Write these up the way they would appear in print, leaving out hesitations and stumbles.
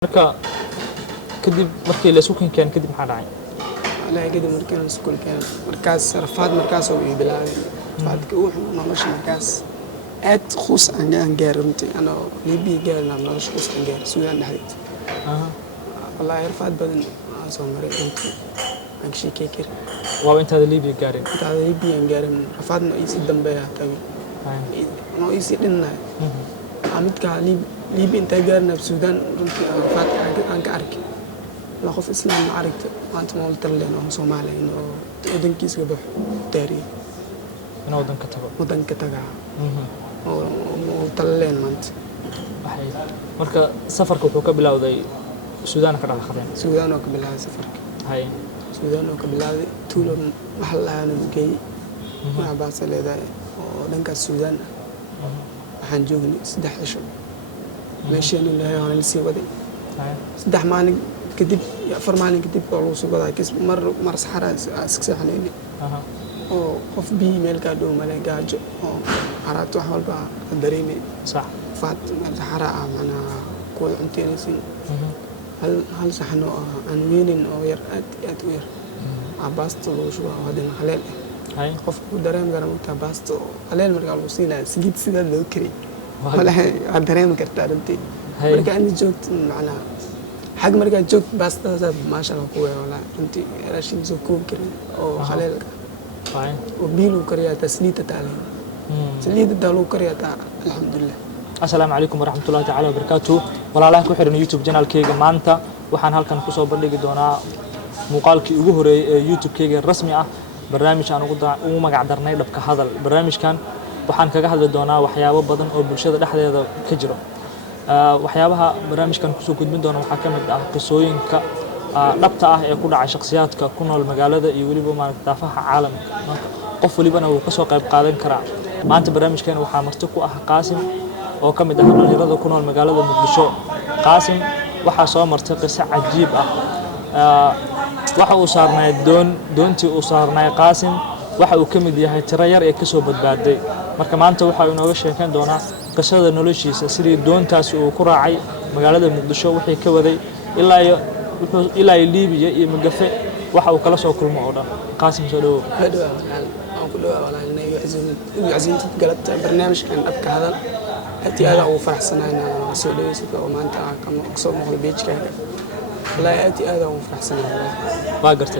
marka kadib markii la suuqin keen kadib maxaa dhacay la kadib markii la suuqin keen markaas rafaad markaas oo ii bilaabay rafaadka uu nolosha markaas aad khus aan gaarintii ana libi gaarna nolosha khus aan gaar Suudaan dhaxdeed wallahi rafaad badan soo maray intii aan shikay kir waa inta libi gaarin inta libi aan gaarin rafaadna ay si dambeeya tahay no ay si dhinna amidka libi inta gaarna Suudaan runtii rafaad aan ka arkay la qof islaam ma aragta maanta ma waltan leeno Soomaaliya inuu wadankiisa baxo taariikh inuu wadanka taga oo talleen maanta marka safarku wuxuu ka bilowday Suudaan ka dhaqaaqday Suudaan oo ka bilowday safarka Suudaan oo ka bilowday tuulo maxallaan geey ma baasa leedahay oo dhanka Suudaan waxaan joognay 3 cisho meesheen ilaahay aan sii waday 3 maalin kadib 4 maalin kadib oo loo soo waday kis mar saxara saxanayni oo qof bi meel ka dhow male gaajo oo arato wax walba dareemay sax faat saxara amana ku cunteynaysi hal saxno aan weelin oo yar aad u yar abaasto loo soo waday xaleel qof ku dareem garan ta baasto xaleel marka loo siinaa sigid sida loo kari wala ay dareem kartaa runtii marka aan joogto macna حق مرجع جوك بس هذا ما شاء الله قوي ولا أنت راشين زكوب كري أو خلال وبيلو كريا تسليت تعلم تسليت دالو كريا الحمد لله السلام عليكم ورحمة الله تعالى وبركاته ولا الله كحرنا يوتيوب channel كيجا مانتا وحن هالكن كوسو بردق دونا مقالك يجوهري يوتيوب كيجا الرسمي برنامج أنا قد وما قعدرنا يدبك هذا البرنامج كان وحن كجهد دونا وحياة بدن أو برشة لحد هذا كجرا waxyaabaha barnaamijkan ku soo gudbin doona waxa kamid ah qisooyinka dhabta ah ee ku dhacay shakhsiyaadka ku nool magaalada iyo waliba maaragtay daafaha caalamka qof walibana uu ka soo qayb qaadan karaa maanta barnaamijkan waxa marti ku ah Qaasim oo kamid ah dhalinyarada ku nool magaalada Muqdisho Qaasim waxa soo martay qiso cajiib ah waxa uu saarnay doontii uu saarnay Qaasim waxa uu kamid yahay tiro yar ee ka soo badbaaday marka maanta waxa uu inooga sheekan doonaa qisada noloshiisa sidii doontaas uu ku raacay magaalada Muqdisho wixii ka waday ilaa Liibiya iyo Magafe waxa uu kala soo kulmo oo dhan Qaasim soo dhaw aan ku dhaw walaal inay عزيمة قلبت برنامج كان أبكى هذا أتي هذا أو فرح سنة أنا سعودي سيد أو ما أنت كم أقصد مغل بيج كه لا أتي هذا أو فرح سنة ما قرت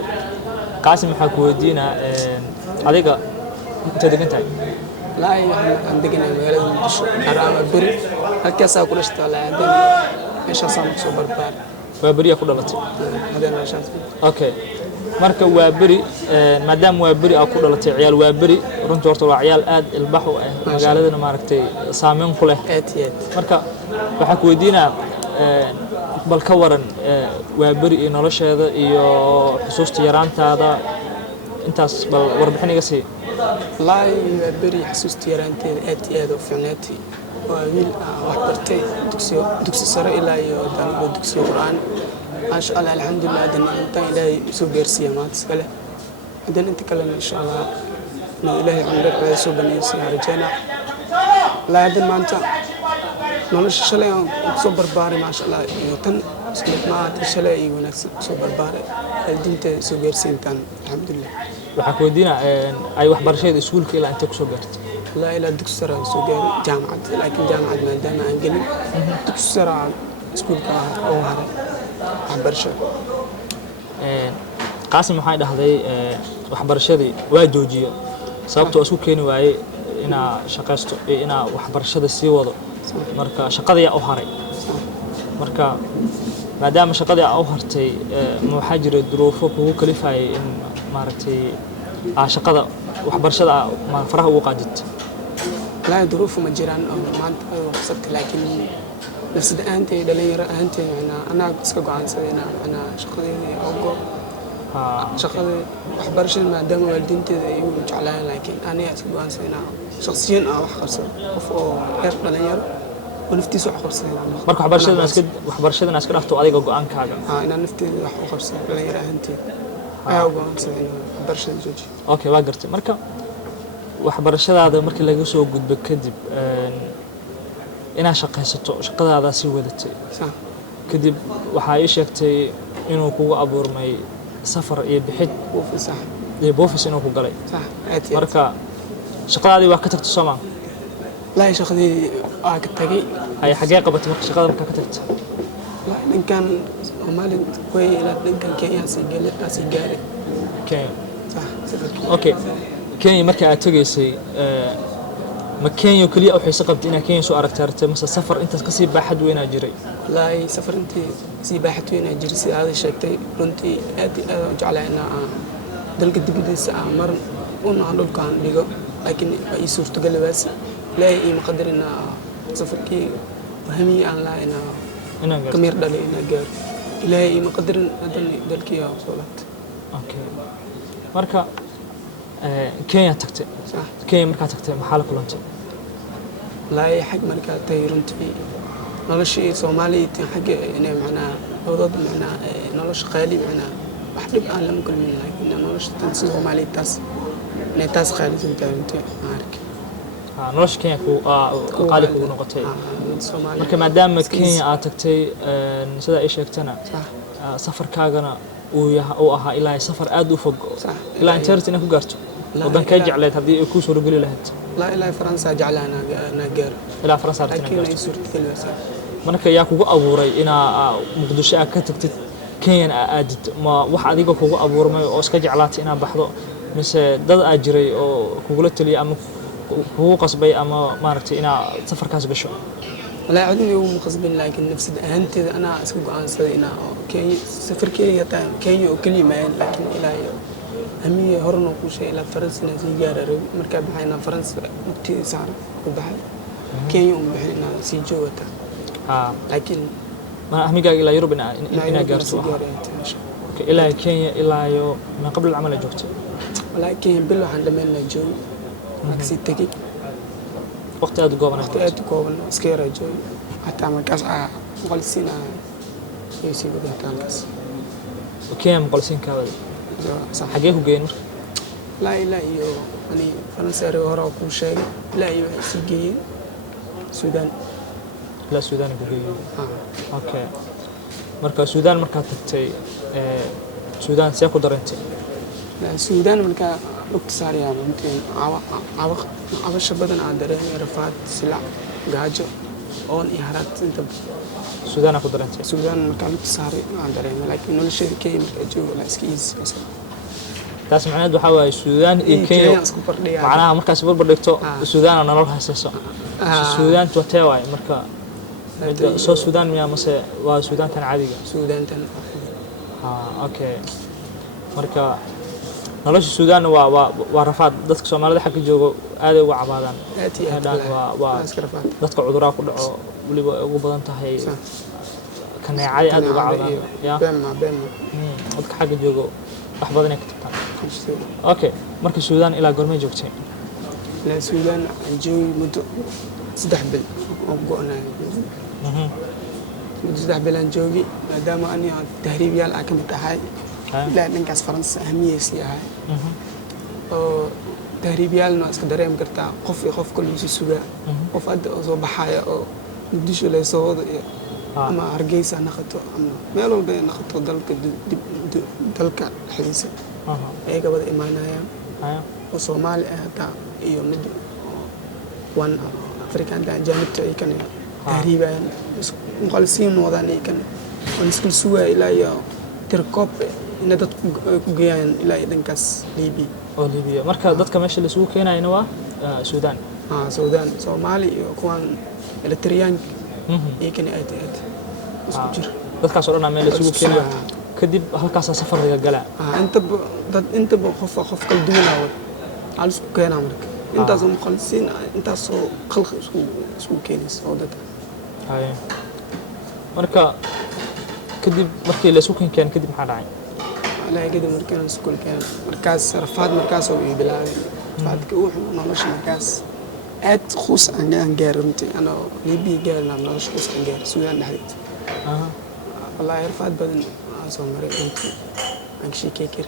Qaasim حكوا دينا عليك أنت دقنتاي لا عندنا مجال الدش حرام بري هالكاسة كل اشتغل عندنا إيش أصلا سوبر بار وابري أكون دلتي هذا أنا شايف أوكي مركب وابري ما دام وابري أكون دلتي عيال وابري رنت ورطوا عيال آد البحو مجالنا ما ركتي سامين كله مركب بحكوا دينا بالكورن وابري نلاش هذا يو حسوس تيران هذا أنت وربحني قصي لا بري حسوس تيرانتي أتي هذا فناتي وويل وحبرتي دكسي سر إلى يودان دكسي القرآن ما شاء الله الحمد لله دنا أنت إلى سوبر سيامات سكله دنا أنت كلنا إن شاء الله إنه إلهي عندك سوبر نيسي رجعنا لا دنا ما أنت نولش شلي سوبر باري ما شاء الله يوتن سكت ما تشلي ونكس سوبر باري دنت سوبر سيمتان الحمد لله waxaa weydiina ay waxbarashada iskuulka ilaa inta ku soo gaartay la ila dugsara soo gaaray jaamacad laakiin jaamacad maadaama aan gelin dugsara iskuulka oo haray waxbarashada Qaasim waxay dhahday waxbarashadii waa joojiyo sababtoo isku keeni waayay inaa shaqaysto inaa waxbarashada sii wado marka shaqadii u haray marka maadaama shaqadii u hartay ma waxa jiray duruufo kugu kalifayay in maaragtay shaqada waxbarashada ma faraha ugu qaadid la duruufo ma jiraan oo maanta ay waqti laakiin nafsada aantay dhalinyaro aantay ana iska go'aansadayna ana shaqadii oo shaqada waxbarashada maadaama waalidiinteeda ay u jeclaan laakiin ana iska go'aansadayna shakhsiyan wax qabsado qof oo heer dhalinyaro ونفتيس وحقرصنا مركب waxbarashada iska dhafto adiga go'aankaaga ina nafteeda wax u qabsan la yiraahdo ayaa go'aansan waxbarashada jooji okay waa gartay marka waxbarashadaada markii laga soo gudbo kadib ina shaqaysato shaqadaada si wadatay kadib waxaa ii sheegtay inuu kugu abuurmay safar iyo bixid buufis sax iyo buufis inuu ku galay sax aad marka shaqadaadii waa ka tagtay Soomaa la shaqadii waa ka tagay ay xagee qabatay marka shaqada marka ka tagtay la ninkan Soomaali way ila ninkan Kenya si gaaray Kenya sax safarkii okay Kenya marka aad tagaysay ma Kenya kaliya oo xiisa qabtay inaad Kenya soo aragtay mase safar intaas ka sii baaxad weyn jiray wallahi safar intii si baaxad weyn jiray si aad sheegtay runtii aad u jeclaayna dalka dibadiisa mar una dhulkaan dhigo laakiin ay suurtagal waasi لا مقدرنا سفركي وهمي أن لا إنا كمير دالي إنا جار لا مقدرن أدني دالكي يا صولات. أوكي. مركا كينيا تكتي. صح. كينيا مركا تكتي محل كلنتي. لا حق مركا تيرنت في نلشي صومالي حق إنه معنا وضد معنا نلش خالي معنا بحب أنا لم كل من لكن نلش تنسي صومالي تاس نتاس خالي أنت عارك. nolosha Kenya qaali ku noqotay marka maadaama Kenya aad tagtay sida ay sheegtana safarkaagana uu ahaa ilaa safar aad u fog ilaa inteerta inaad ku gaarto wadanka jecleed hadii ay ku soo gali lahayd la ilaa Faransa jeclaana gaar ilaa Faransa laakiin ay suurtagal waasa marka yaa kugu abuuray inaa Muqdisho aad ka tagtid Kenya aadid ma wax adiga kugu abuurmay oo iska jeclaatay inaad baxdo mise dad aad jiray oo kugu la taliyay ama هو قصبي أما ما رتي أنا سفر كاس بشو. لا عدني هو مقصبين لكن نفس أنت أنا أسوق عن سدينا كي سفر كي يتام كي وكلمة لكن إلى همي هرنا كل شيء إلى فرنسا نزيجار مركب حينا فرنسا وقتي صار وبحر كي يوم بحنا سيجوته. لكن ما أهمي قال إلى يوروب إنا جارسوا. إلى كي إلى يو ما قبل العمل جوت. ولكن بلو عندما نجوا ماكسي تجي وقت أدقوبنا سكيرة جوي حتى مكاس مقلسينا يسي بدها تانكس وكيم مقلسين كابل صح حقيه جين لا يو أني فرنسا روحها كل شيء لا يو سيجي السودان لا السودان كوجين أوكي مركز السودان مركز تتي السودان سياكو درنتي لا السودان مركز اقتصاري يعني ممكن عوش بدن عندنا رفعت سلع جاجو أون إهارات أنت السودان أخذ درنتي السودان مكان اقتصاري عندنا لكن نقول شيء كي مركجو ولا سكيز مثلا تاس معناه بحاول السودان كي معناها مركز سوبر بردكتو السودان أنا نروح هسه السودان توتيواي مركز سو السودان يا مسا والسودان كان عادي السودان كان أوكي مركز nolosha Suudaan waa rafaad dadka Soomaalida xaq joogo aad ay uga cabaadaan waa dadka cudurada ku dhaco waliba ugu badan tahay kaneecay aad uga cabaadaan ya dadka xaq joogo wax badan ay ka tabtaan okay marka Suudaan ilaa goorma joogtay la Suudaan joogi muddo 3 bil oo go'nay muddo 3 bil aan joogi maadaama aan tahriib yaal ka mid ahay لا نكاس فرنسا أهمية سياحة أو تهريبيال ناس كدرهم كرتا خوف كل شيء سوى خوف أد أو بحايا أو نديش ولا يصود أما أرجيس أنا خطو أما ما يلون بين خطو دلك حديثة هيك بدأ إيمانها يا وصومال هتا يوم ند وان أفريقيا عندها جانب تعي كان تهريبان مخلصين وضعني كان ونسكن سوى إلى يا تركب إن دت كوجيان إلى دنكاس ليبي أو ليبيا مركز دت كماش اللي سوق هنا ينوى السودان السودان صومالي وكمان التريان يمكن أتي دت كاس ورانا مال سوق هنا كدب هالكاس سفر رجال أنت بخوف كل دولة على سوق هنا مرك أنت زم خالصين أنت خلق سوق كينيس أو دت هاي مركز كدب مركي اللي سوكين كان كدب محل لا كده مركز سكول كان مركز رفاد مركز هو بلاد رفاد كوح نلاش مركز أت خوص عن جارمتي أنا ليبي جار نام نلاش خوص عن جار سويان نحديد والله رفاد بدن أصلا مريض عن شيء كيكر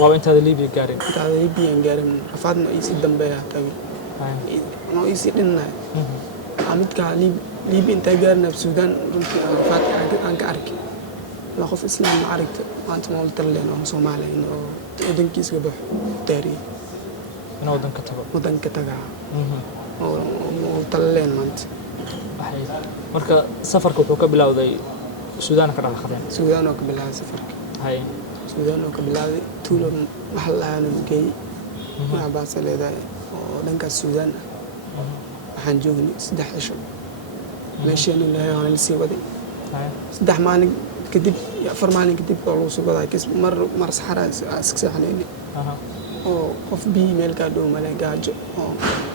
وأنت هذا ليبي جارم أنت هذا ليبي عن جارم رفاد ما يصير دم بيا تبي ما يصير لنا عملت كعليب liibi inta gaarna Suudaan runtii aan ka arkay la qof islaam ma aragta maanta ma talleen oo Soomaaliya inuu wadankiisa ka baxo taariikh inuu wadanka taga oo talleen maanta marka safarka wuxuu ka bilowday Suudaan ka dhaqaaqdeen Suudaan oo ka bilowday safarka Suudaan oo ka bilowday tuulo maxallaan geey ma baasa leedahay oo dhanka Suudaan waxaan joognay 3 cisho meeshii ilaahay aan la sii waday 3 maalin kadib 4 maalin kadib oo loo soo waday kis mar saxara iska saxnayni oo qof bii meel ka dhow male gaajo oo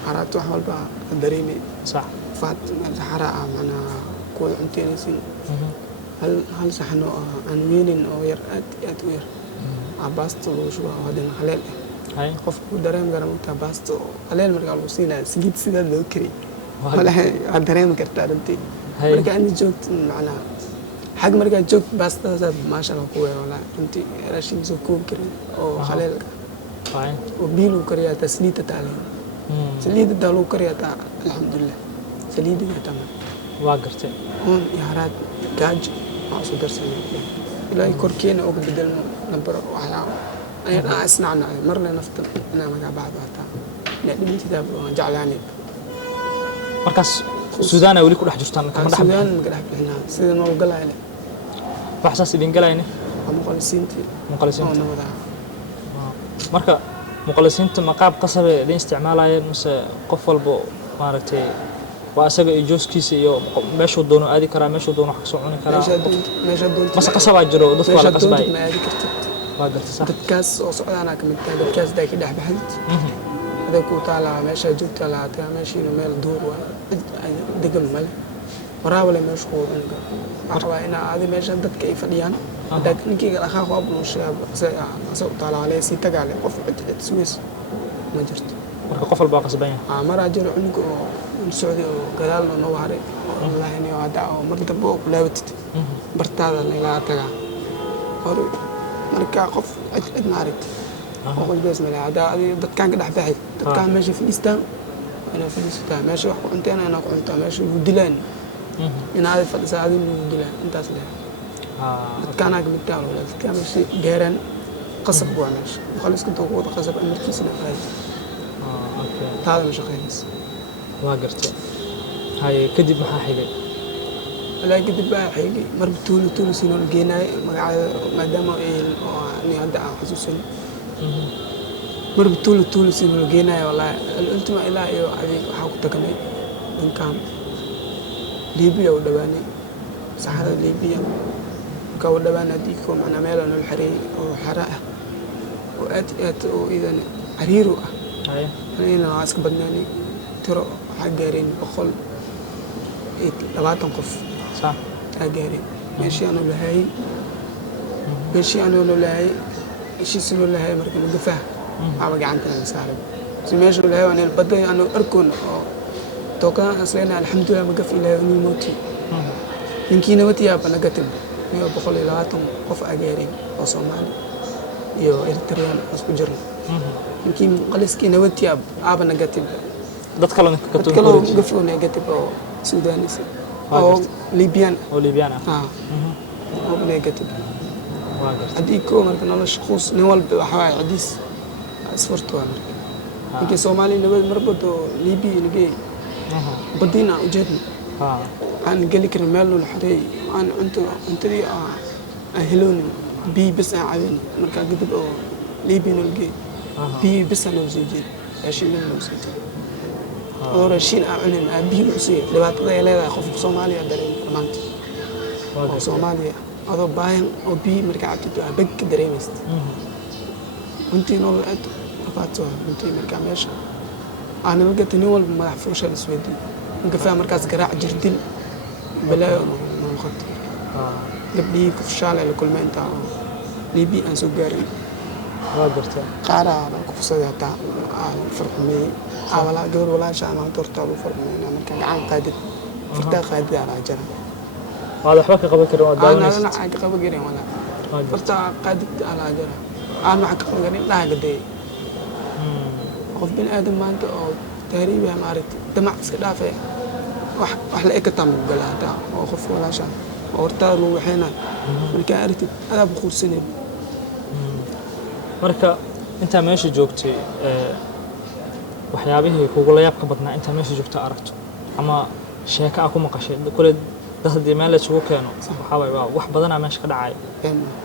aragto wax walba dareemay صح faat saxara macna ku cunteynaysin hal saxno aan weelin oo yar aad u yar abaasto loo shuba wadan haleel qofku dareem garamta baasto haleel marka loo siinaa sigid sida loo kari wala aad dareem kartaa runtii marka aan joogto macna xaq marka joogto baastada ma sha Allah ku wala runtii raashin soo koob karin oo haleel oo biilu kariya tasliita taale saliida daloo kariya ta alxamdulillah saliida tamam waa gartay on yaaraad gaaj ma soo darsanay ilaahay korkeena oo bedelno number waxa ay asnacna marna nafta ina maga baabata ina dhintida baan jeclaanay markaas Suudaan ay wali ku dhex jirtaan kama dhex Suudaan ma dhex bixina sida nool galayle wax saas idin galayne muqallisiintii marka muqallisiinta ma qaab qasab ah idin isticmaalayeen mise qof walba maaragtay waa asaga iyo jooskiisa iyo meeshuu doono aadi karaa meeshuu doono wax ka soo cuni karaa meesha doonto mas qasabaa jiro dadka wala qasbay ma aadi kartid waa gartay sax dadkaas oo socdaana ka mid tahay dadkaas daaki dhex baxayd aday ku taala meesha joogta la taa meeshii meel duur waa degan male waraabale meesha ku wadanga waxa ina aadi meesha dadka ay fadhiyaan hadaa ninkii akhaaq waa bulshada asoo taalaale si tagaale qof cid suus ma jirto marka qof walba qasbaya mara jiro cunug oo Saudi oo gadaal noo waray wallahi inuu hada oo mar dambe oo kulaawtid bartaada la taga hore marka qof cid ma aragti oo qolbees ma hada dadkan ka dhex baxay dadkan meesha fadhistaan ana fadhistaa meesha wax ku cunteena ana ku cuntaa meesha ugu dilaan inaad fadhisaa adin ugu dilaan intaas leeyahay dadkan ag mid taalo dadkan meesha geeran qasab waa meesha khaliis ka dooqo qasab amarkiisna faay taada ma shaqeynaysa waa gartay hay kadib maxaa xigay la kadib baa xigay mar tuulo sino geenay magaca maadaama ay hadda aan xasuusan mar tuulo sino geenay wallahi ultima ilaa iyo adeeg waxa ku tagnay dhankan Liibiya oo dhawaanay saxada Liibiya ka oo dhawaanay diiko macna meel aan la xariir oo xara ah oo aad oo idan xariiru ah ayna aska badnaani tiro حجارين بخل 20 قف صح حجارين ماشي أنا ولا هاي ماشي أنا ولا هاي إيش يسوي ولا هاي مركب مقفاه عم عندنا مساعد ماشي ولا هاي أنا بدي أنا أركون توكا أصلنا الحمد لله مقف إلى يوم موتي يمكن نوتي أبى أنا قتل يو بخل 20 قف حجارين أو صومالي يو إرتريان أسكجرن يمكن قليس كي نوتي أبى أنا قتل dad kale ka toogan gafona gatib oo Suudaanis oo Libyaan oo negative waa gartay hadii ko marka nolosha qoys nin walba waxa ay cadiis asfarto marka Soomaali nabad marbado Libiya nagay badina ujeedna aan gali karin meel loo xareey aan cuntadii heloon bi bas aan marka gadib oo Libiya nagay bi bas aan soo jeed ashin loo soo jeed oo raashin aan abihi usii dhibaatada ay leedahay qof Soomaaliya dareen maanta oo Soomaaliya adoo baahan oo bi marka cabtid bag dareemayst intii nool aad afaato intii marka meesha aan laga tani wal madax fursha isweydii inka faa markaas garaac jirdil balaa ma qad gabdhii ku fashaalay la kulmeenta Libiya aan soo gaarin waa gartaa qaara ku fusayata farxumay awala gabar wala shaama torta lu farxumay marka gacan qaadid farta qaadid ala jara wada waxba ka qaban karin wada ana ka qaban karin wala farta qaadid ala jara aan wax ka qaban karin dhaagaday qof bin aadam maanta oo taariibiya ma aragti damac iska dhaafay wax la eka tam galada oo qof walaasha horta loo waxayna marka aragtid aad ku qursanay marka inta meesha joogtay waxyaabihii kugu la yaabka badnaa inta meesha joogta aragto ama sheeka ku maqashay kule dadii meel la isugu keeno waxa way wax badan meesha ka dhacay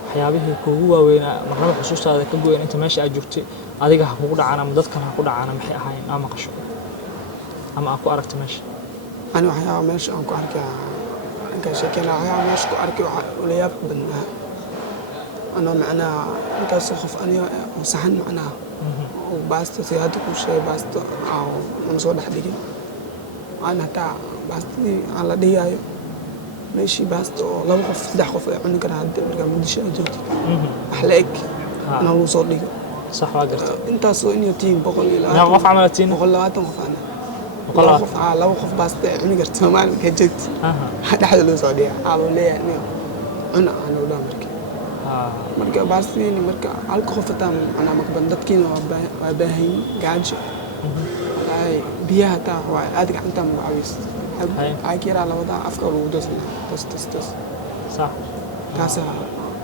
waxyaabihii kugu waaweynaa marnaba xusuustaada ka gooyn inta meesha aad joogtay adiga ha kugu dhacaan ama dadkan ha ku dhacaan maxay ahaayeen ama maqasho ama aad ku aragtay meesha أنا وحياة ماشي أنكو أركي أنك شكلها وحياة ماشي أركي ولا يبقى بنها أنا معنا أنك سخف أنا وصحن معنا وباست سيادك وشيء باست أو مصور حديقي أنا تاع باست على دياي ماشي باست لو خف دحخف يعني كان هاد برجع من دشة جوت أحلىك أنا لو صور ليك صح واقرت أنت سويني تيم بقول لي لا غف عملتين بقول لا تنغف أنا لو خف باست يعني قرت ما كجت هذا حد لو صديق قالوا لي يعني أنا ولا مركي مركا باستيني مركا على خفتها أنا مقبل دتكين وباهي قاعد هاي بيها تا وأدق أنت معويس هاي كير على وضع أفكار ودوسنا تس صح تاسع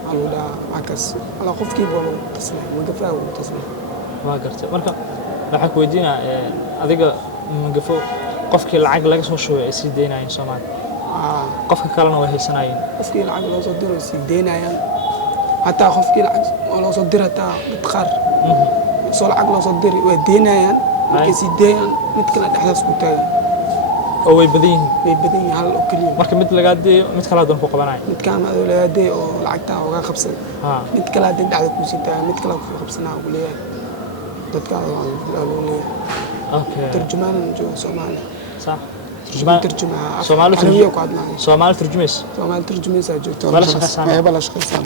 على وضع عكس على خف كيف ولا تسمع مقفى ولا تسمع ما قرت مركا waxaa ku weydiinaa adiga magafo qofkii lacag laga soo shubay ay sii deynayeen Soomaali qofka kalena way haysanayeen qofkii lacag loo soo diray sii deynayaan hatta qofkii lacag loo soo diray ta qar soo lacag loo soo diray way deynayaan markay sii deeyaan mid kale dhaxdaas ku taagan oo way badan yihiin hal oo kaliya marka mid laga deeyo mid kale doon ku qabanay mid kaama laga deeyo oo lacagta uga qabsan mid kale dhaxda ku sii taagan mid kale ku qabsanaa ugu leeyahay dadka اوكي ترجمان جو سومالي صح ترجمان سومالي سومالي ترجميس جوتو بلاش خلصان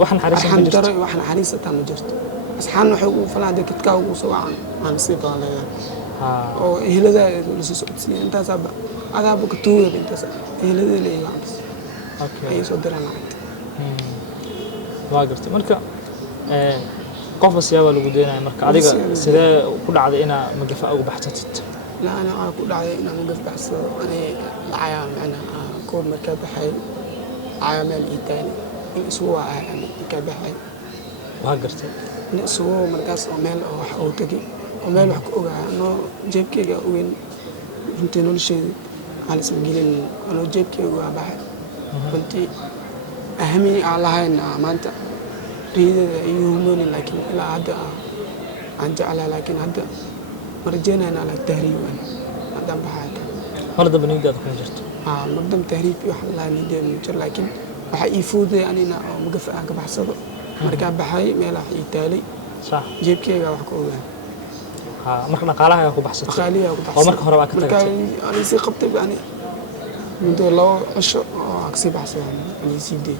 waxan xariisa tan jirto asxaan waxa uu falan dadka ugu soo aan si qaalayaan oo ehelada la soo socodsiin intaas adaab ka tuuga intaas ehelada leeyahay okay ay soo diraan waa gartay marka qof siyaabo lagu deenay marka adiga sidee ku dhacday ina magafa ugu baxsatid la ana ku dhacday ina magaf baxsado ana lacaya macna koor marka baxay caamal itaan isoo aan ka baxay waa gartay isoo markaas oo meel oo wax oo tagay oo meel wax ku ogaa no jeebkayga weyn intii nolosheeda aan isma gelin ano jeebkayga waa baxay runtii ahami allahayn maanta ريدة يومون لكن لا هذا عن جعل لكن هذا مرجينا على التهريب هذا بحاجة هذا بنيجي هذا كنجرت مقدم تهريب يحل نيجي نجر لكن بحيفوز يعني أنا مقف أنا بحسب مركب بحي ميلا يتالي صح جيب كي جا وحكوه مركب قالها يا أخو بحسب خالية أخو بحسب ومركب هربا كتير أنا يصير قبض يعني من دول لو عشر أكسب بحسب يعني يصير دي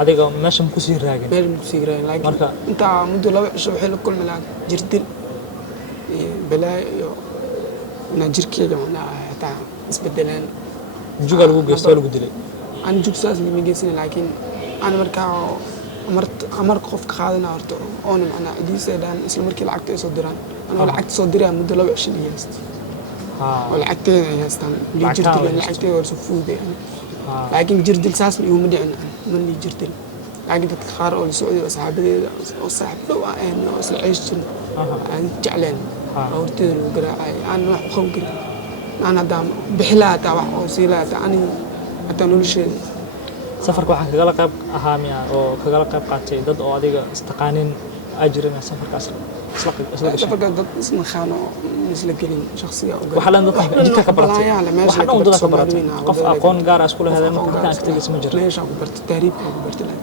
adiga meesha ku sii raagin meel ku sii raagin laakiin marka inta muddo laba cisho waxay la kulmi lahayd jirdil balaayo na jirkeeda taa isbedelaan juga lagu geesto lagu dilay aan jugsaas lima geesin laakiin aan marka amar qof ka qaadana horto oo macna cidiisadaan isla markii lacagta ay soo diraan ana lacagta soo diraa muddo laba cisho dhigayst lacagteeda ay haystaan jirkeeda lacagteeda war soo fuuday لكن جردل ساس يوم دعنا من اللي جردل لكن تتخار أو السعودية وصحابي وصاحب لو أنا وصل عيشتنا عن جعلان أو تدل وقراء أنا واحد خوكر أنا دام بحلات أو وسيلات أنا أتنول شيء سفرك واحد كجلا قاب أهامية أو كجلا قاب قاتي ضد أو أديك استقانين أجرنا سفر كسر سفر ضد اسم خانة مثل كلين شخصية وحلا نضح جيتها كبرت وحنا نضح كبرت قف أقون قار أسكول هذا ممكن كان أكتب اسمه جر ليش كبرت التهريب كبرت لك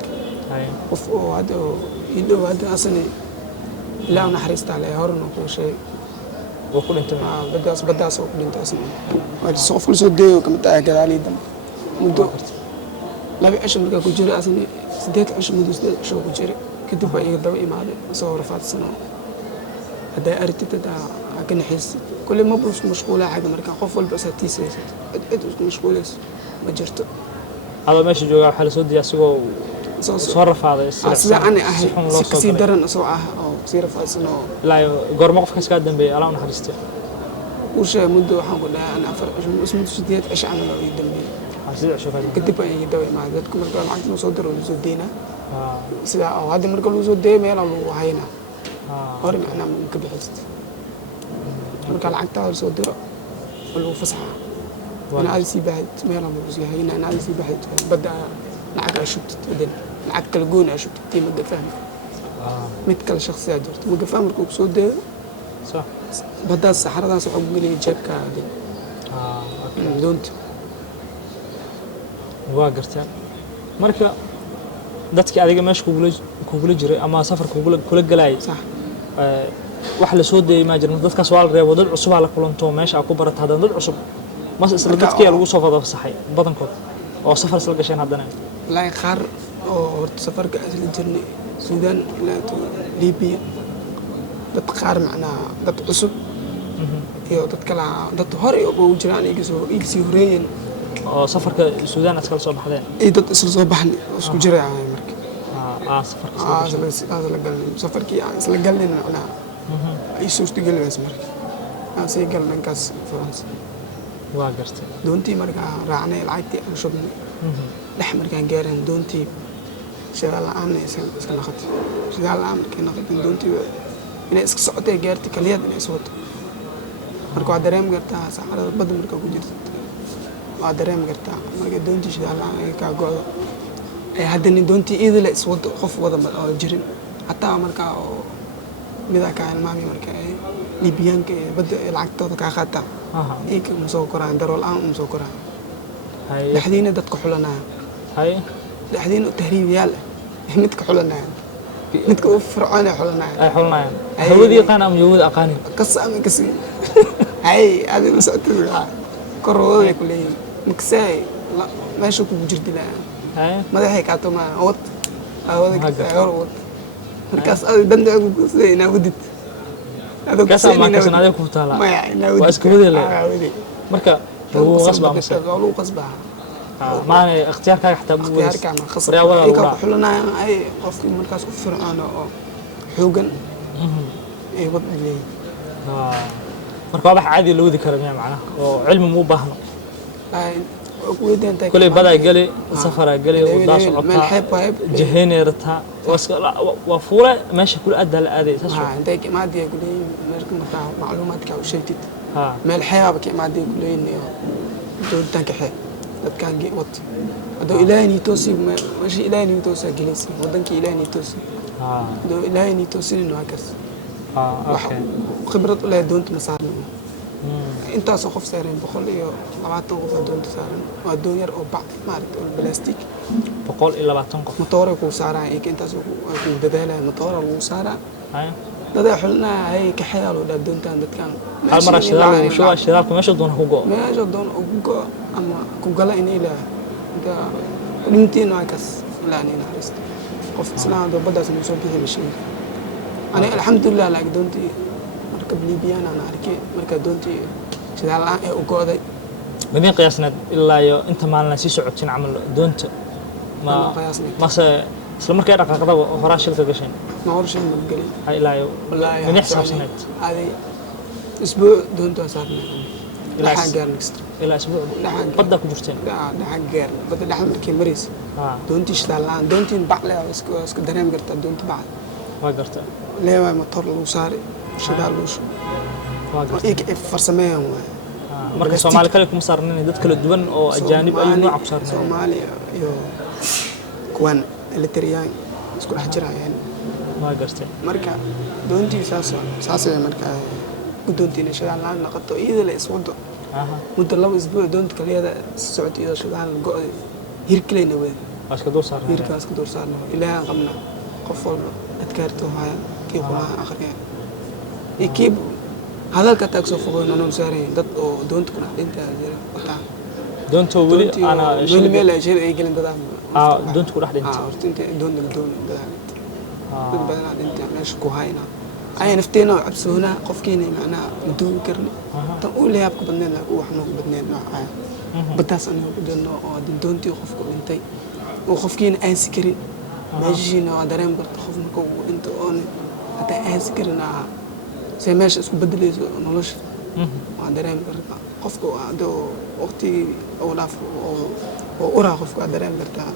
قف هذا يدو هذا أصلا لا نحرست عليه هرن وكل شيء وكل أنت بدأس وكل أنت أصلا الصوف كل سودي وكم تأكل عليه دم مدو لا بيعيش مركا كجري أصلا سديت عيش مدو سديت شو كجري كده بقى يقدر إمامه صور رفعت السنة هذا أرتي تدا لكن حس كل ما بروس مشغولة حاجة مركا قفل بس هتيسي مشغولة ما جرت هذا ماشي جوا حال سودي أسوأ صرف هذا السنة أنا أهل سيدرن أسوأ أو صرف أسنو لا جرم قف كسكاد دم بي ألا نحرسته وش مدة وحنا قلنا أنا أفر اسمه سديت إيش عملوا يدمي حسيت شوف هذا كتب أي دواء مع ذاتكم مركب العقد مصدر وزودينا سدا أو هذا مركب وزودي ما يلا وهينا أوري أنا ممكن بحست مركب العقد هذا صدر والفصحى أنا عايز سيبهت ما يلا وزي هينا أنا عايز سيبهت بدأ العقد أشوفت بدين العقد كالجون أشوفت تيم الدفاهم متكل شخصية درت وقف مركب صدر صح بدأ السحرة ده صعب قلي جبك هذه دونت واقرتين marka dadkii adiga meesha kugula jiray ama safar kula galay صح wax la soo deeyay ma jirno dadkaas waa la reebo dad cusub la kulanto meesha ku barata hadan dad cusub mas isla dadkii lagu soo fado saxay badankood oo safar isla gasheen hadana la qaar oo safarka isla jirnay Suudaan ilaa Liibiya dad qaar macnaa dad cusub iyo dad kala dad hore oo jiraan iga sii horeeyeen oo safarka Suudaan askal soo baxdeen ay dad isla soo baxnay isku jiray marka safarka la galnay safarkii isla galnay macnaa ay soo istigalay marka aan sii galnay kaas France waa gartay doontii marka raacnay lacagtii aan shubnay dhex markaan gaaran doontii شغال عامل إسكال نخط شغال عامل كنا نخط دونتي إن إسك صوتي جارتي كليات إن صوت مركو عدريم قرتها سحرة بدل مركو جديد عدريم قرتها مركو دونتي شغال عامل كعقول هادني دونتي إذا لا صوت خوف وضم جرين حتى مركو ماذا كان مامي مركو ليبيان كي بدأ العقد كاخاتا إيك مسوكرة درو الآن مسوكرة لحدين دتك حلنا هاي لحدين التهريب يلا متك حلنا متك فرعون حلنا أي حلنا هودي قانا موجود أقاني قصة كسي هاي هذه مسألة كروه كلين مكساي لا ما شوف بجرد لا هاي ما ده هيك عتوما وط هذا كسر وط مركز هذا دند أقول أنا وديت هذا كسر ما كسر هذا كفتالا ما يعني وديت واسكودي لا مركز هو غصب عن هو غصب ما أنا اختيارك حتى اختيارك عم خص إيك حلنا أي قف مركز كفر أنا حوجن إيه وضع لي مركب عادي لو ذكر يعني معنا وعلم مو باهنا ويدين كل بدأ قالي سفر قالي وداس عطا جهيني رتها وفورة ماشي كل أدى الأذى أنت ما أدي يقول لي مركب معلوماتك أو شيء تت ما الحياة بك ما أدي يقول لي إني دول تنكحي كان جي وط هذا إلهي نيتوسي ماشي إلهي نيتوسي جلسي ودنك إلهي نيتوسي هذا إلهي نيتوسي إنه هكذا أوكي خبرة ولا دونت مسارنا أنت أصخف سعرين بقول إياه لبعض تنقف دونت سعرين والدنيا أو بعض ما أعرف البلاستيك بقول إلا بعض تنقف مطور يكون سعران إيك أنت أصخف بدالة مطور يكون سعران هذا حلنا هاي كحيال ولا دونت عندك كان المرة شدار وشو الشدار كم يشدون هوجو ما يشدون هوجو أما كوجلا إني لا ده نمتين وعكس لا أنا نحرست قف سلام ده بدأ سنوصل كذا مشي أنا الحمد لله لك دونتي مركب ليبيا أنا أركي مركب دونتي شدار لا وقاعد بدين قياسنا إلا يو أنت ما لنا سيسو عتين عمل دونت ما قياسنا سلام مركب رقاق ده وفراش شلت قشين ما هو شيء مقلي هاي لا يو من يحسب سنة هذه أسبوع دونت أسافر لا حاجة نكستر إلى أسبوع بدك جرتين لا حاجة بدل لحم كيمريس دونتي شتالان دونتي بعلى اسك درهم قرت دونتي بعد ما قرت ليه ما مطر لو صار شغال وش إيك فرسميهم مركز سومالي كلكم صارنين دت كل دوان أو أجانب أي نوع صارنين سومالي يو كوان التريان اسكو حجرها يعني ما قرت مركا دونتي ساسا مركا دونتي نشغال لان نقطه إذا لا اسود مدة لو أسبوع دونت كلية السعودية إذا شغال الجو هيركلينا وين أسكدور صار أسكدور صار إلى قمنا قفل أذكرته هاي كيف ما آخرين يكيب هذا الكتاك سوف أنا نسارين دت أو دونت كنا أنت قطع دونت ولي أنا ولي ميلا شيء يجي لنا بدأ دونت كنا أنت أنت دون بدأ بدأ أنت نشكو هاينا أي نفتينا وعبسونا قفكيني معنا بدون كرني تقول لي أبقى بدنا نقول إحنا بدنا نوع بداس أنا بدنا دونتي وخفكوا أنتي وخفكين أنسكرين ما يجينا عدرين برت خفنا كو أنت أنا حتى أنسكرين سماش اسمه بدل نلاش waan dareemi kartaa qofka adoo waqtigii uu dhaaf oo uraa qofka aad dareemi kartaa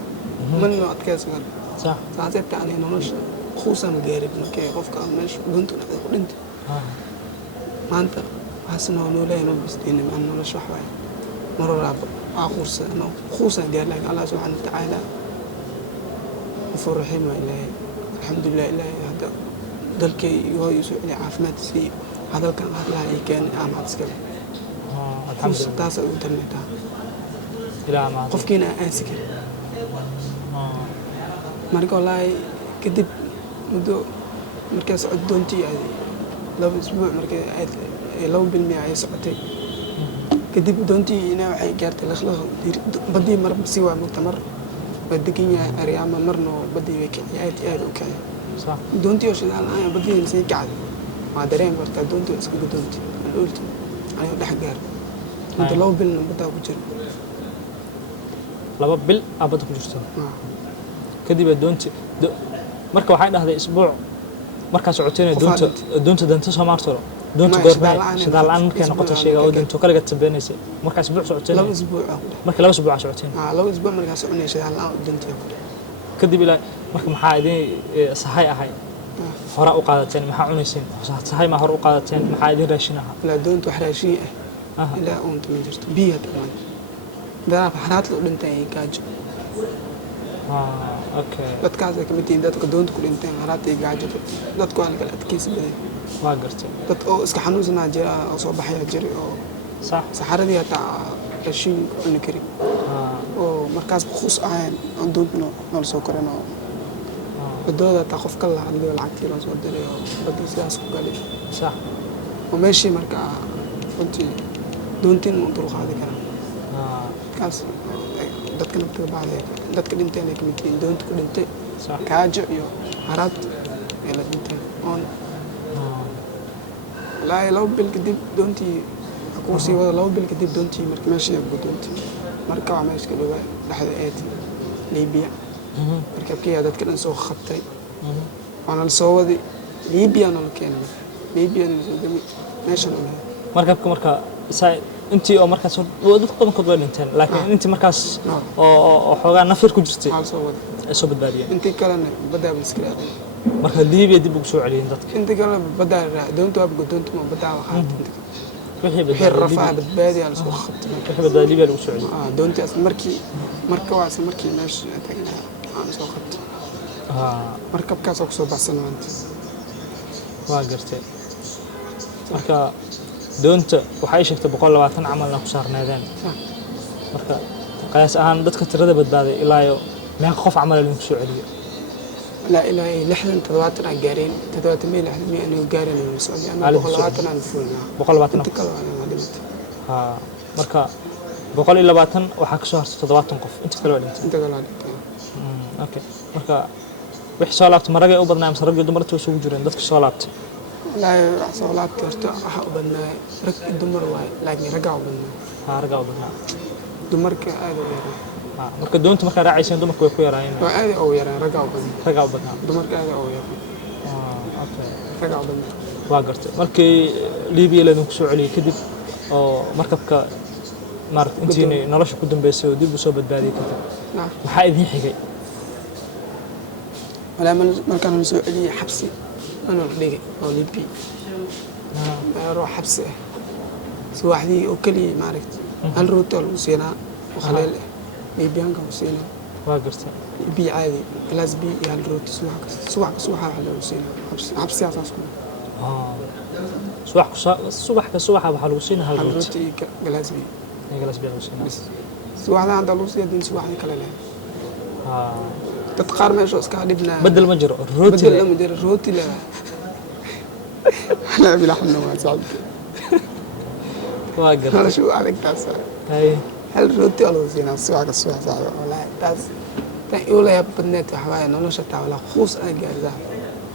manno adkaysan karta saasay taani nolosha khuusan gaarin markay qofka meesha dunta ku dhintay maanta waxaasna oo nooleeyno bisdiin man nolosha wax waay marwalba khuusan gaar laakiin Allah subhanahu wa ta'ala غفور رحيم إلهي الحمد لله إلهي هذا ذلك هو يسوع لي عافمات سي هذا كان الله يكان أمات سكله الحمد لله تاسع وتمنيتها إلى ما قفكينا أنسك مرك والله كدب مدو مركز عدونتي لو أسبوع مركز لو بالمئة يسعتي كدب دونتي هنا وحي قارت الأخلاق بدي مر بسوى مؤتمر بدكينيا أرياما مرنو بدي وكيات وكاي صح دونتي وشنا أنا بدي نسي قاعد ما درين برتا دونتي اسكو دونتي قلت أنا دح قار أنت لو بال بدا وجر لو بال أبدا وجرت كدي بدونتي marka waxay dhahday isbuuc marka socoteen doonta danta Soomaaliya doonta goorma sida laan markay noqoto shayga oo doonta kaliya tabeynaysa marka isbuuc socoteen laba isbuuc marka laba isbuuc socoteen laba isbuuc marka soconaysa laan doonta kadib ila marka maxaa idin sahay ahay hore u qaadateen maxaa cunayeen sahay ma hore u qaadateen maxaa idin raashinaha la doonta wax raashin ah ila uunta ma jirto biyo taban daa xaraat loo dhintay gaajo okay dadkaas ay kamid yihiin dadka doonta ku dhinteen haraatay gaajo dadku aan kala adkaysi badan waa gartay dad oo iska xanuunsanaa jira oo soo baxaya jira oo صح saxaradii taa rashin cuni kari oo markaas khus ahayn aan doonno nol soo korano badooda taa qof kala hadlay lacagtii la soo diray oo badii sidaas ku galay صح oo meeshii marka runtii doontiin uu dul qaadi karaa kaas dadka nabta baadhay dadka dhinteen ay kamid yihiin doonta ku dhintay gaajo iyo haraad ee la dhintay on لا لو بالكدب دونتي كورسي ولا لو بالكدب دونتي مرك ماشي بدونتي مركب عماش كده لحد آتي ليبيا مركب كي هذا كده نسوق خطي وأنا الصوادي ليبيا أنا الكين ليبيا نسوق ماشي أنا مركب ساي أنتي أو مركز ودك طبعا كده وين لكن أنت مركز أو حاجة نفر كجستي صوب البادية أنتي كلام بدأ بالسكرات marka Liibiya dib ugu soo celiyeen dadka inta kale badaa doonto ab doonto ma badaa waxa wixii rafaad badbaadi aan soo qabtay wixii badaa Liibiya lagu soo celiyay doonto as markii meesha tagnaa aan soo qabtay markabkaas oo soo baxsan maanta waa gartay marka doonta waxay sheegtay 120 camalna ku saarnaadeen marka qaas ahaan dadka tirada badbaaday ilaa iyo meeq qof camal lagu soo celiyay لا إله لحظة تدوات أنا جارين تدوات مي لحظة مي أنا جارين المسؤولية أنا بقولات أنا نفولنا بقولات أنا تكلم أنا ما دمت مركا بقول إلا باتن وحك شهر تدوات نقف أنت تكلم أنت تكلم أوكي مركا وحصالات مرة جاي أوبرنا مس رجل دمرت وسوق جرين دتك صالات لا صالات كرت أوبرنا رك دمر واي لكن رجعوا بنا رجعوا بنا دمرك هذا marka doonta marka raacaysan dumarku way ku yaraayeen waa aad oo yaraan ragaw badan dumarka aad oo yaraan okay ragaw badan waa gartay markii Liibiya la ku soo celiyay kadib oo markabka intii nolosha ku dambeysay dib u soo badbaadiyay kadib waxa idin xigay wala markaan la soo celiyay xabsi ana dhigay oo Liibiya ruux xabsi suwaxdii oo kaliya maaragtay hal rootal u siinaa oo khaleel ليبيان كوسينا واقرت بي عادي كلاس بي يعني روت سواح على وسينا حبس أساسكم سواح بحال وسينا هالروت كلاس بي كلاس بي وسينا سواح ده عند لوسيا دين سواح كلا لا تتقار ما شو اسكا دبنا بدل مجرى الروت بدل مدير الروت لا لا بلا حنا ما صعب واقرت انا شو عليك تاسع هاي هل روتي ولا زينة سواء صعب ولا تاس يقول يا بنات حواي أنا شتى ولا خوص أنا جالسة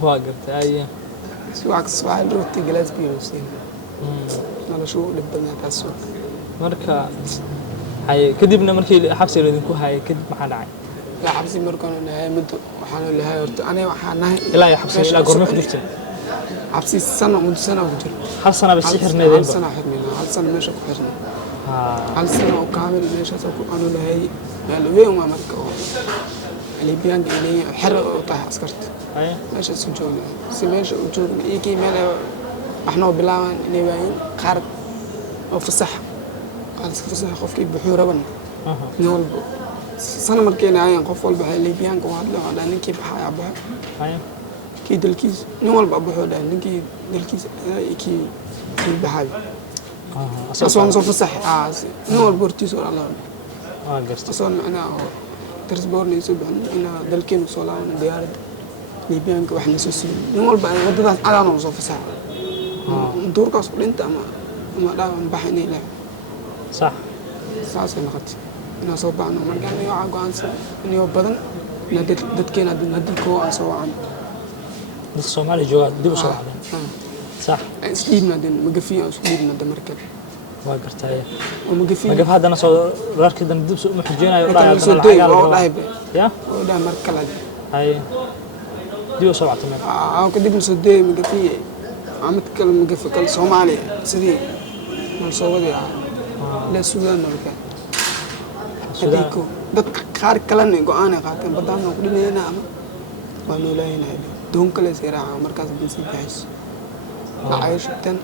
واقفت أيه سواء روتي جلس بيروسينا أنا شو لبنات السوق مركا هاي كدبنا مركي حبسي اللي نكون هاي كدب ما حدا عين لا حبسي مركون إنه هاي مدة وحنا اللي هاي أنا وحنا لا يا حبسي لا قرمي خدشتي حبسي سنة ومد سنة وجر هل سنة بالسحر نادين هل سنة حرمي hal sano meesha ku xirnay hal sano oo kaamil meeshaas ku aanu lahay meel weyn ma marka oo liibiyaanka inay xero oo tahay askarta meesha soo joogay si meesha u joogay iyagii meel waxna bilaabaan inay waayeen qaar oo fasax fasax qofkii buxuu raban nin walba sana markayna ayaan qof walba liibiyaanka waa hadla ninkii baxaya baxay kii dalkiis nin walba buxuu dhahay ninkii dalkiis kii baxay أصلاً صوف صح نور بورتيس ولا الله قصد أصلاً أنا ترسبورني يسوي إن دلكين وصلاة ديار ليبيان كواحد نسوسي نور بقى وده على نور صوف صح دور قصد أنت ما لا بحني لا صح سنقط أنا صوب عنه ما كان يعاق عن إني وبدن ندكين ندكو عن سواء عن الصومالي جواد دي وصلاة صح سليبنا دين مقفية سليبنا ده مركب واقرتها ومقفية مقف هذا أنا صار رارك ده ندبس محجينا يطلع سودي والله يا وده مركب هاي دي وصلاة تمام كده بنسودي مقفية عم تكلم مقفي كل صومالي سدي من صوبي لا السودان مركب كديكو ده خارج كلامي قانا قاتم بدأنا كلنا هنا وانو لا هنا دون كل سيرة مركز بنسيب عيش عايش تن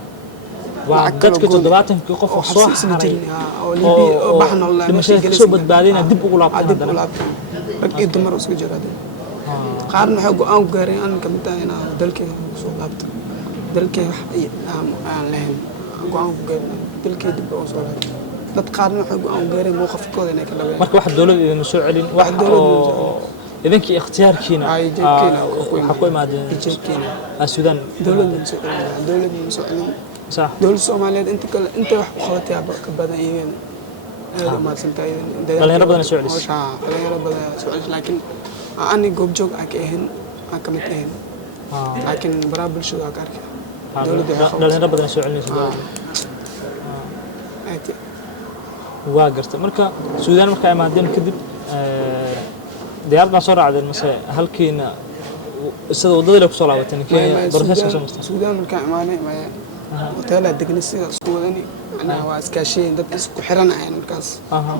وعدتك تدباتن كي قف صح او ليبي بحنا والله مش سو بدبادينا دب ugu laabtan rag iyo dumar isku jiraadeen qaarna waxa go'aan gaareen aan kamid tahay inaan dalkay soo laabto dalkay wax aan lahayn go'aan ku gaareen dalkay dib oo soo laabto dad qaarna waxa go'aan gaareen mowqifkooda inay ka laabeen marka wax dawladda idin soo celin wax idinki ikhtiyaarkiina waxa ku imaadeen Suudaan dawladda soo celin صح دول الصوماليات انت wax u qabatay ka badan iyaga aad ma santaay dhalinyaro badan soo celis dhalinyaro badan soo celis laakiin aan goob joog aan ka ahayn aan kamid ahayn laakiin baraha bulshada ka arkay dawladda dhalinyaro badan soo celinaysa waa garta marka Suudaan marka ay maadeen kadib diyaarada soo raacdeen mise halkiina sida wadada ku soo laabateen Kenya barnaamijka soo martay Suudaan marka imaanay ma hoteelada degnisiga isku wadani ana waa iskaashay dad isku xiran ayaan markaas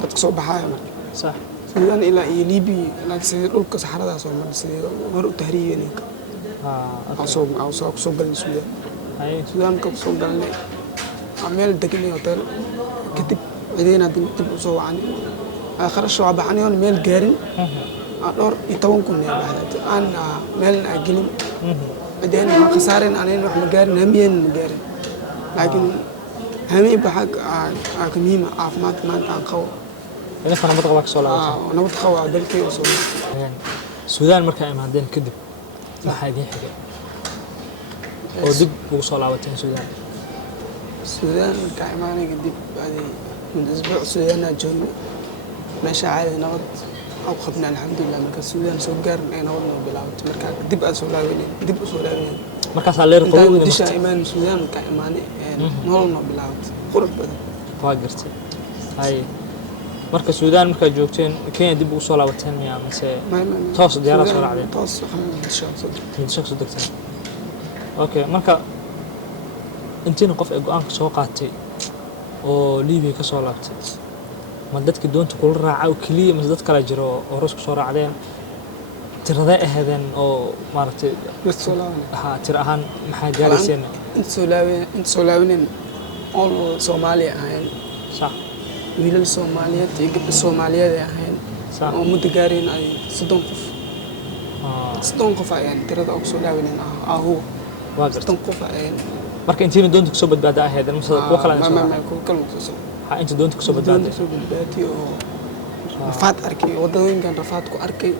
dad soo baxay marka صح Suudaan ilaa iyo Liibiya laakiin dhulka saxarada soo marsay war u tahriibeen soo galay Suudaan Suudaan ka soo galnay ameel degnay hotel kadib ciidina dib u soo wacani kharash waa baxani oo meel gaarin dhowr 10 kun ya baxday aan meel gelin ciidina ma khasaarin aanay wax ma gaarin hamiyeen ma gaarin laakiin hamii baxaq muhiim caafimaad maanta aan qabo إذا كان نبض قواك صلاة نبض قوا دلكي وصول السودان مركا إمادين كذب ما حيدين حاجة ودب وصلاة وتين السودان مركا إماني كذب بعدي من أسبوع السودان جون ماشي عادي نبض أو خدنا الحمد لله مركا السودان سوقر أنا نبضنا بلاوت مركا كذب أسولاوين دب أسولاوين مركا صالير قوي دش إيمان السودان مركا إماني نبضنا بلاوت قرب بدن واقرتي هاي marka Suudaan marka joogteen Kenya dib u soo laabateen miya mise toos diyaar soo raacdeen toos waxaan soo degteen okay marka intiin qof ay go'aan ka soo qaatay oo Liibiya ka soo laabtay ma dadka doonta kula raaca oo kaliya mise dad kala jiro oo hoos ku soo raacdeen tirada ahaadeen oo maartay tir ahaan maxaa gaarayeen soo laabeen all Soomaaliya ahayn صح wiilal Soomaaliyeed iyo gabdho Soomaaliyeed ay ahayn oo muddo gaareen ay 30 qof ayaan tirada ugu soo laabaneen waa 30 qof ayaan marka intii doonta ku soo badbaada ahayd mise kuwa kale kuwa kale ku soo intii doonta ku soo badbaaday oo rafaad arkay wadooyinkan rafaad ku arkay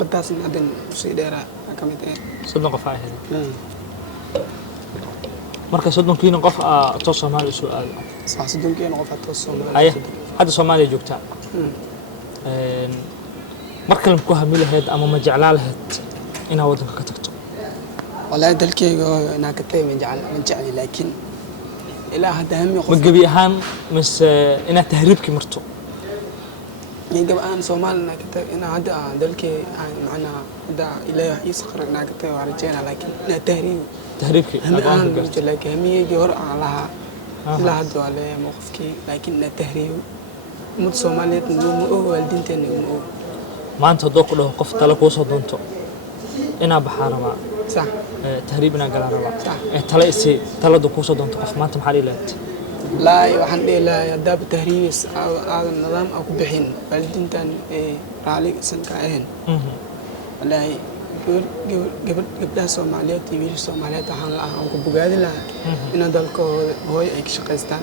baddaasna hadan sii dheeraa kamid ah 30 qof ahayd marka 30 kiina qof toos Soomaali soo aado صح صدق كأنه قطعت الصومال. أيه هذا صومالي جوكتا. مركل مكوها ميلهد أما مجعلها هد إنها ودنك كتكتو. والله دلكي أنا كتير مجعل لكن إلى هذا هم يقف. مجبي أهم مس إنها تهريبك مرتو. يجب أن صومال أنا كتير إن هذا دلكي معنا هذا إلى يسخر أنا كتير وعرجينا لكن إنها تهريب. تهريبك. هم أنا لكن هم يجي ورا علىها ilaa hadda waa leeyahay mowqifkii laakiin inaa tahriibo ummadda Soomaaliyeed ma og waalidiinteena ma og maanta hadduu ku dhaho qof talo kuu soo doonto inaa baxaa rabaa sax tahriib inaa galaa rabaa talo isii taladu kuu soo doonto qof maanta maxaa dhihi lahayd لا waxaan dhihi lahaa haddaaba tahriibis aadan nidaam aan ku bixin waalidiintan raali san ka ahayn wallaahi gabdhaha Soomaaliyeed iyo wiilasha Soomaaliyeed waxaan la aan ku bogaadi lahaa in dalkooda hooy ay ka shaqaystaan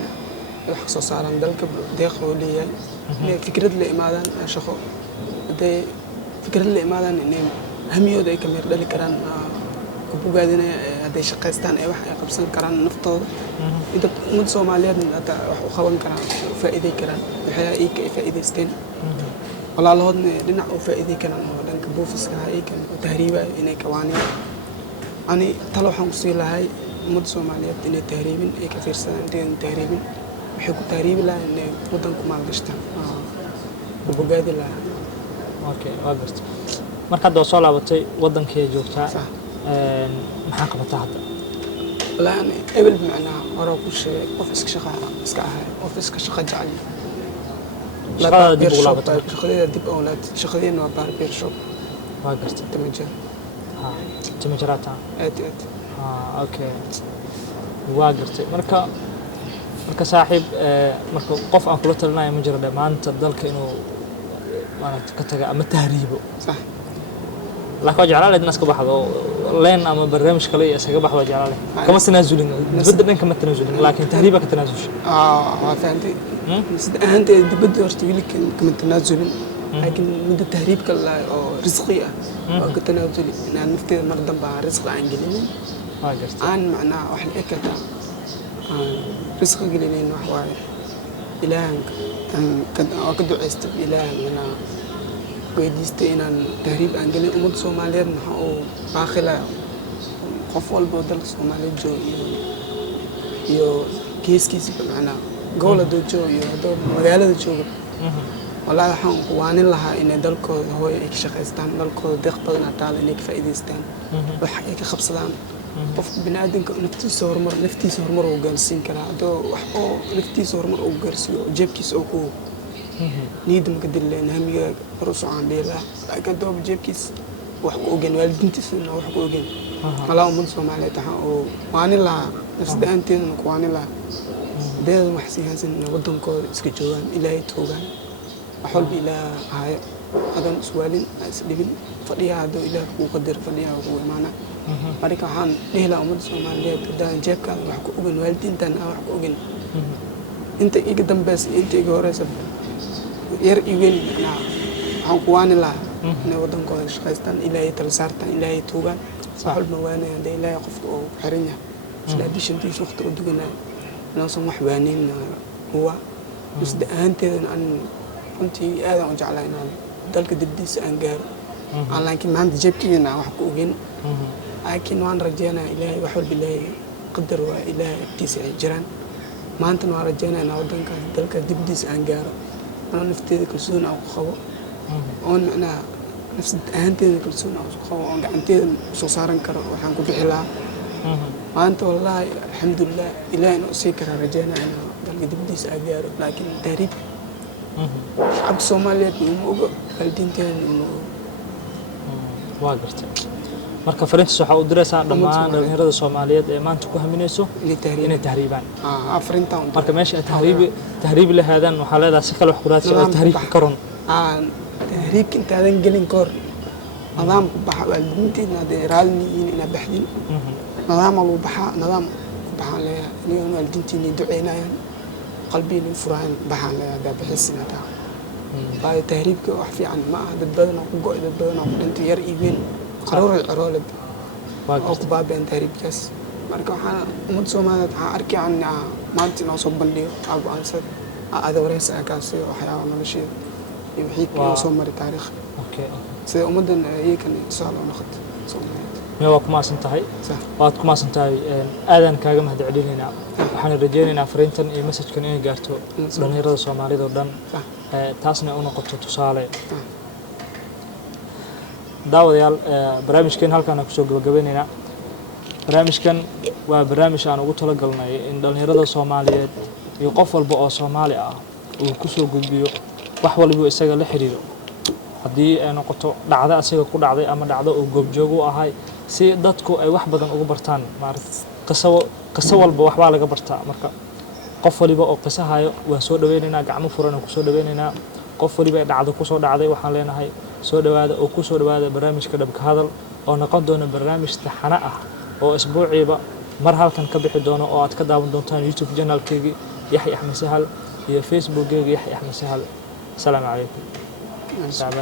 wax soo saaraan dalka deeq oo leeyahay inay fikrad la imaadaan shaqo haday fikrad la imaadaan inay hamiyooda ay ka meer dhali karaan ku bogaadinaya haday shaqaystaan ay wax ay qabsan karaan naftooda dad ummadda Soomaaliyeed hada wax u qaban karaan faa'iido karaan waxay ay ka faa'iideysteen walaalahoodna dhinac u faa'iido karaan oo dhanka buufiska ay kan tahriiba inay kawaaniyaan ani talo waxaan ku sii lahay ummadda Soomaaliyeed inay tahriibin ay ka fiirsadaan inay tahriibin waxay ku tahriibi lahayn inay wadanku maalgashtaan ku bogaadi lahaa okay waa gartay marka hadda soo laabatay wadankii joogtaa maxaa qabataa hadda لا أنا قبل معناها وراك وش أوفيس شقة إسكاها أوفيس كشقة جعلي شقة ديب أولاد شقة ديب أولاد شقة دي نوع باربير شوب ما قرت تمجر تمجراتها أت أوكي واقرت مركا صاحب مركا قف أن كلت لنا مجرد ما أنت ضلك إنه أنا كتجا أما تهريبه صح لكن جعل الناس كبحض لين أما برنامج كلي أسجى بحض جعله كم تنازلين بدنا كم تنازلين لكن تهريبك تنازل فهمتي أنت بدي أرتوي لك كم تنازلين لكن مدة تهريب كلا رزقية كتنازلي أنا نفتي مرضى برزق عنجلين عن معناه واحد أكده رزق قليلين وحواري إلهك كده عست إلهك أنا weydiistay inaan tahriib aan gelin ummadda Soomaaliyeed waxa uu baaqila qof walba dalka Soomaaliyeed joogo iyo geeskiisa macna gobolada joogo iyo magaalada joogo wallahi waxaan ku waanin lahaa in dalkooda hooy ay ka shaqaystaan dalkooda deeq badan taal inay ka faa'iideystaan wax ay ka qabsadaan qof bini'aadamka naftiisa horumar uu gaarsiin karaa hadoo wax oo naftiisa horumar uu gaarsiiyo jeebkiisa oo ku نيد مقدر لأن هم يرسوا عن ليلة لكن دوب جيب كيس وحكوا أوجن والدنتي سنة وحكوا أوجن الله منصور معلي تحقوا وعن الله نفس ده أنتين وعن الله ده المحسن هذا ودهم كور إسكتوان إلهي توجان أحول بإله هاي هذا سؤالين أسلبين فليه هذا إله وقدر فليه هو معنا مريك حان ليلة منصور معلي ده جيب كان وحكوا أوجن والدين تنا وحكوا أوجن أنت إيجدم بس أنت إيجورس yar iween waxaan ku waani lahaa inay wadankooda shaqaystaan ilaahay tala saartaan ilaahay tuugaan wax walba waanaya hadee ilaahay qofka uu xiran yahay ilaa bishantiisa waqti u duganaya inaasan wax waanayn huwa isda ahaanteedana aan runtii aadaan u jeclaa inaan dalka dibdiisa aan gaaro aan laakiin maanta jeebkiina wax ku ogeyn laakiin waan rajeynayaa ilaahay wax walba ilaahay qadar waa ilaahay agtiisa ay jiraan maantana waan rajeynayaa inaan wadankaas dalka dibdiisa aan gaaro أنا نفتيذ كلسون أو خو أنا أنا نفس أنتيذ كلسون أو خو أنا أنتيذ شو صارن كر وحنكون بحلا وأنت والله الحمد لله إلى أن أسيكر رجعنا أنا دل بديس أجار لكن تهريب شعب الصوماليات نموج الدين كان واقرت marka fariinta waxa uu diraysaa dhammaan dhalinyarada Soomaaliyeed ee maanta ku haminayso inay tahriibaan afrinta marka meesha tahriib lahaadan waxa leedahay si kale wax ku raadsan oo tahriib karon tahriib intaadan gelin kor nidaam ku baxa waalidiinteena raadin ina baxdin nidaam loo baxa nidaam ku baxa leeyahay waalidiinteena duceynayaan qalbiga furaan baxa leeyahay bixisnaa baay tahriibka wax fiican ma aha dad badan oo ku go'ay dad badan oo inta yar iibin عرولب أقبال بين تهريب كاس مركو حنا مد سوما أركي عن مالتي نوصل بنديو أبو أنسد هذا وريس أكاسي وحياة ونمشي يحيك نوصل مري تاريخ سيد أمدن يكن سؤال ونخد ما وكما سنتهي وكما سنتهي آذان كاجم هذا عدينا وحنا رجالنا فرينتن مسج كان إيه قارتو لأن يرد الصومالي ضدن تاسنا أنا قط تصالي daawadayaal barnaamijkeen halkaan ku soo gabagabeynayna barnaamijkan waa barnaamij aan ugu talagalnay in dhalinyarada Soomaaliyeed iyo qof walba oo Soomaali ah uu ku soo gudbiyo wax walba isaga la xiriiro haddii ay noqoto dhacdo asiga ku dhacday ama dhacdo uu goobjoog u ahay si dadku ay wax badan uga bartaan qiso walba waxbaa laga bartaa marka qof waliba oo qiso hayo waan soo dhaweynaynaa gacmo furan ku soo dhaweynaynaa qof waliba dhacdo ku soo dhacday waxaan leenahay soo dhawaada oo ku soo dhawaada barnaamijka dhabka hadal oo noqon doona barnaamij taxana ah oo isbuuciiba mar halkan ka bixi doono oo aad ka daawan doontaan YouTube channelkeegi Yaxya Axmed Sahal iyo Facebook-geega Yaxya Axmed Sahal. Assalaamu calaykum.